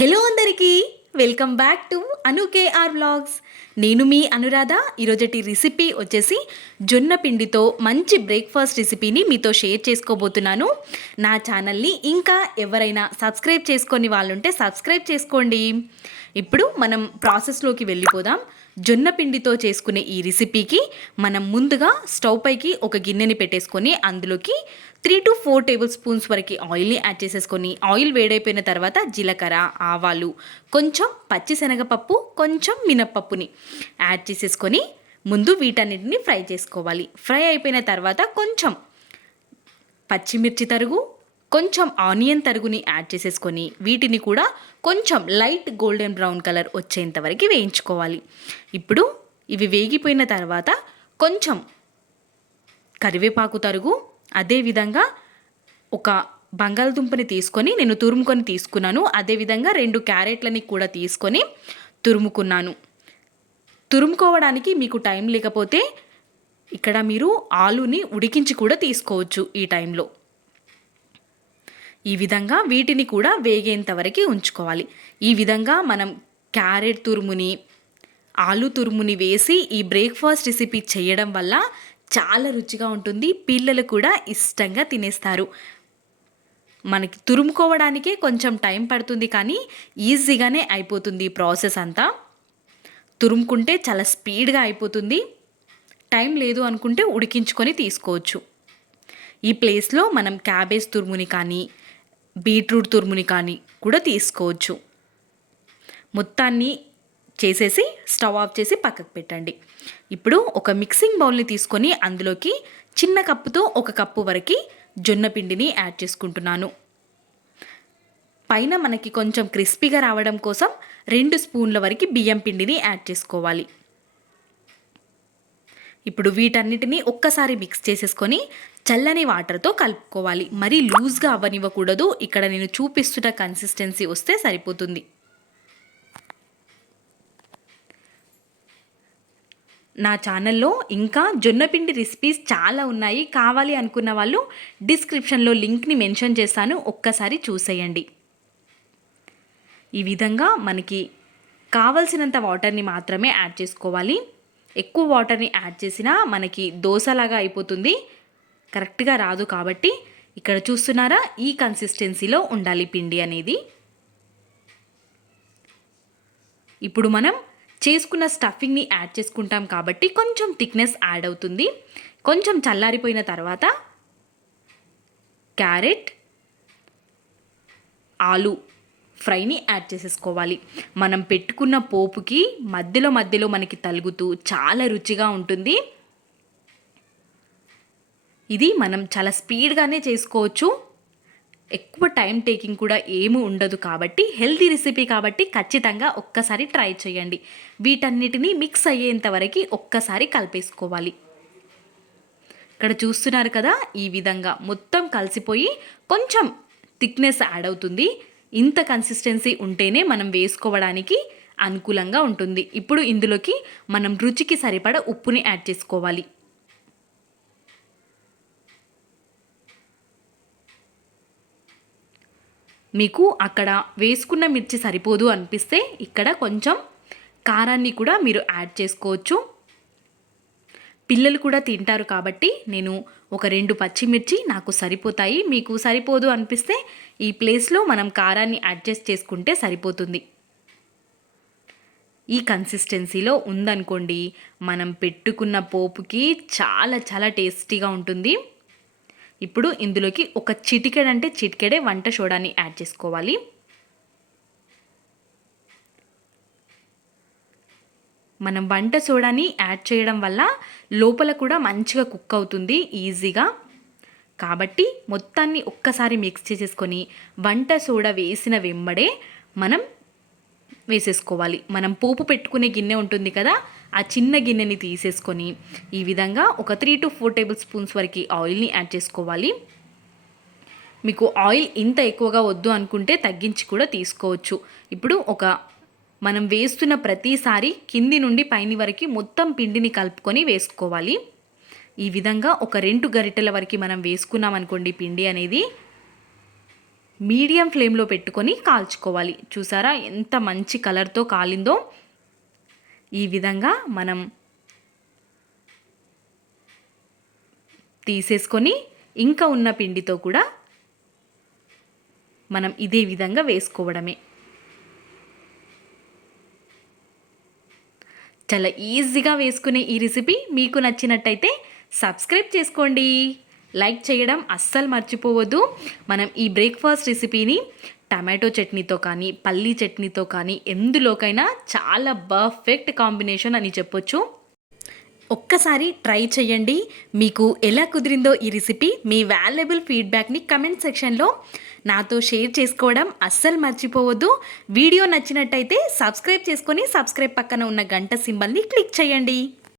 Hello అందరికీ welcome back to Anu KR vlogs. నేను మీ అనురాధ ఈరోజటి రెసిపీ వచ్చేసి జొన్న పిండితో మంచి బ్రేక్ఫాస్ట్ రెసిపీని మీతో షేర్ చేసుకోబోతున్నాను. నా ఛానల్ని ఇంకా ఎవరైనా సబ్స్క్రైబ్ చేసుకొని వాళ్ళుంటే సబ్స్క్రైబ్ చేసుకోండి. ఇప్పుడు మనం ప్రాసెస్లోకి వెళ్ళిపోదాం. జొన్న పిండితో చేసుకునే ఈ రెసిపీకి మనం ముందుగా స్టవ్ పైకి ఒక గిన్నెని పెట్టేసుకొని అందులోకి three to four tablespoons వరకు ఆయిల్ని యాడ్ చేసేసుకొని ఆయిల్ వేడైపోయిన తర్వాత జీలకర్ర ఆవాలు కొంచెం పచ్చిశనగపప్పు కొంచెం మినప్పప్పుని యాడ్ చేసేసుకొని ముందు వీటన్నిటిని ఫ్రై చేసుకోవాలి. ఫ్రై అయిపోయిన తర్వాత కొంచెం పచ్చిమిర్చి తరుగు కొంచెం ఆనియన్ తరుగుని యాడ్ చేసేసుకొని వీటిని కూడా కొంచెం లైట్ గోల్డెన్ బ్రౌన్ కలర్ వచ్చేంత వరకు వేయించుకోవాలి. ఇప్పుడు ఇవి వేగిపోయిన తర్వాత కొంచెం కరివేపాకు తరుగు అదేవిధంగా ఒక బంగాళదుంపని తీసుకొని నేను తురుముకొని తీసుకున్నాను. అదేవిధంగా రెండు క్యారెట్లని కూడా తీసుకొని తురుముకున్నాను. తురుముకోవడానికి మీకు టైం లేకపోతే ఇక్కడ మీరు ఆలుని ఉడికించి కూడా తీసుకోవచ్చు ఈ టైంలో. ఈ విధంగా వీటిని కూడా వేగేంత వరకు ఉంచుకోవాలి. ఈ విధంగా మనం క్యారెట్ తురుముని ఆలు తురుముని వేసి ఈ బ్రేక్ఫాస్ట్ రెసిపీ చేయడం వల్ల చాలా రుచిగా ఉంటుంది. పిల్లలు కూడా ఇష్టంగా తినేస్తారు. మనకి తురుముకోవడానికే కొంచెం టైం పడుతుంది కానీ ఈజీగానే అయిపోతుంది ఈ ప్రాసెస్ అంతా. తురుముకుంటే చాలా స్పీడ్గా అయిపోతుంది. టైం లేదు అనుకుంటే ఉడికించుకొని తీసుకోవచ్చు. ఈ ప్లేస్లో మనం క్యాబేజ్ తురుముని కానీ బీట్రూట్ తురుముని కానీ కూడా తీసుకోవచ్చు. మొత్తాన్ని చేసేసి స్టవ్ ఆఫ్ చేసి పక్కకు పెట్టండి. ఇప్పుడు ఒక మిక్సింగ్ బౌల్ని తీసుకొని అందులోకి చిన్న కప్పుతో ఒక కప్పు వరకు జొన్న పిండిని యాడ్ చేసుకుంటున్నాను. పైన మనకి కొంచెం క్రిస్పీగా రావడం కోసం రెండు స్పూన్ల వరకు బియ్యం పిండిని యాడ్ చేసుకోవాలి. ఇప్పుడు వీటన్నిటిని ఒక్కసారి మిక్స్ చేసేసుకొని చల్లని వాటర్తో కలుపుకోవాలి. మరీ లూజ్గా అవ్వనివ్వకూడదు. ఇక్కడ నేను చూపిస్తున్న కన్సిస్టెన్సీ వస్తే సరిపోతుంది. నా ఛానల్లో ఇంకా జొన్నపిండి రెసిపీస్ చాలా ఉన్నాయి. కావాలి అనుకున్న వాళ్ళు డిస్క్రిప్షన్లో లింక్ని మెన్షన్ చేస్తాను ఒక్కసారి చూసేయండి. ఈ విధంగా మనకి కావలసినంత వాటర్ని మాత్రమే యాడ్ చేసుకోవాలి. ఎక్కువ వాటర్ని యాడ్ చేసినా మనకి దోశలాగా అయిపోతుంది. కరెక్ట్గా రాదు కాబట్టి ఇక్కడ చూస్తున్నారా ఈ కన్సిస్టెన్సీలో ఉండాలి పిండి అనేది. ఇప్పుడు మనం చేసుకున్న స్టఫింగ్ని యాడ్ చేసుకుంటాం కాబట్టి కొంచెం థిక్నెస్ యాడ్ అవుతుంది. కొంచెం చల్లారిపోయిన తర్వాత క్యారెట్ ఆలు ఫ్రైని యాడ్ చేసేసుకోవాలి. మనం పెట్టుకున్న పోపుకి మధ్యలో మధ్యలో మనకి తలుగుతూ చాలా రుచిగా ఉంటుంది. ఇది మనం చాలా స్పీడ్గానే చేసుకోవచ్చు. ఎక్కువ టైం టేకింగ్ కూడా ఏమి ఉండదు కాబట్టి హెల్తీ రెసిపీ కాబట్టి ఖచ్చితంగా ఒక్కసారి ట్రై చేయండి. వీటన్నిటిని మిక్స్ అయ్యేంత వరకు ఒక్కసారి కలిపేసుకోవాలి. ఇక్కడ చూస్తున్నారు కదా ఈ విధంగా మొత్తం కలిసిపోయి కొంచెం థిక్నెస్ యాడ్ అవుతుంది. ఇంత కన్సిస్టెన్సీ ఉంటేనే మనం వేసుకోవడానికి అనుకూలంగా ఉంటుంది. ఇప్పుడు ఇందులోకి మనం రుచికి సరిపడ ఉప్పుని యాడ్ చేసుకోవాలి. మీకు అక్కడ వేసుకున్న మిర్చి సరిపోదు అనిపిస్తే ఇక్కడ కొంచెం కారాన్ని కూడా మీరు యాడ్ చేసుకోవచ్చు. పిల్లలు కూడా తింటారు కాబట్టి నేను ఒక రెండు పచ్చిమిర్చి నాకు సరిపోతాయి. మీకు సరిపోదు అనిపిస్తే ఈ ప్లేస్లో మనం కారాన్ని అడ్జస్ట్ చేసుకుంటే సరిపోతుంది. ఈ కన్సిస్టెన్సీలో ఉందనుకోండి మనం పెట్టుకున్న పోపుకి చాలా చాలా టేస్టీగా ఉంటుంది. ఇప్పుడు ఇందులోకి ఒక చిటికెడంటే చిటికెడే వంట సోడాని యాడ్ చేసుకోవాలి. మనం వంట సోడాని యాడ్ చేయడం వల్ల లోపల కూడా మంచిగా కుక్ అవుతుంది ఈజీగా. కాబట్టి మొత్తాన్ని ఒక్కసారి మిక్స్ చేసేసుకొని వంట సోడా వేసిన వెంబడే మనం వేసేసుకోవాలి. మనం పోపు పెట్టుకునే గిన్నె ఉంటుంది కదా ఆ చిన్న గిన్నెని తీసేసుకొని ఈ విధంగా ఒక three to four tablespoons వరకు ఆయిల్ని యాడ్ చేసుకోవాలి. మీకు ఆయిల్ ఇంత ఎక్కువగా వద్దు అనుకుంటే తగ్గించి కూడా తీసుకోవచ్చు. ఇప్పుడు ఒక మనం వేస్తున్న ప్రతిసారి కింది నుండి పైని వరకు మొత్తం పిండిని కలుపుకొని వేసుకోవాలి. ఈ విధంగా ఒక రెండు గరిటెల వరకు మనం వేసుకున్నాం అనుకోండి పిండి అనేది. మీడియం ఫ్లేమ్లో పెట్టుకొని కాల్చుకోవాలి. చూసారా ఎంత మంచి కలర్తో కాలిందో? ఈ విధంగా మనం తీసేసుకొని ఇంకా ఉన్న పిండితో కూడా మనం ఇదే విధంగా వేసుకోవడమే. చాలా ఈజీగా వేసుకునే ఈ రెసిపీ మీకు నచ్చినట్టయితే సబ్స్క్రైబ్ చేసుకోండి. లైక్ చేయడం అస్సలు మర్చిపోవద్దు. మనం ఈ బ్రేక్ఫాస్ట్ రెసిపీని టమాటో చట్నీతో కానీ పల్లీ చట్నీతో కానీ ఎందులోకైనా చాలా పర్ఫెక్ట్ కాంబినేషన్ అని చెప్పొచ్చు. ఒక్కసారి ట్రై చేయండి మీకు ఎలా కుదిరిందో ఈ రెసిపీ మీ వాల్యుబుల్ ఫీడ్బ్యాక్ని కమెంట్ సెక్షన్లో నాతో షేర్ చేసుకోవడం అస్సలు మర్చిపోవద్దు. వీడియో నచ్చినట్టయితే సబ్స్క్రైబ్ చేసుకొని సబ్స్క్రైబ్ పక్కన ఉన్న గంట సింబల్ని క్లిక్ చేయండి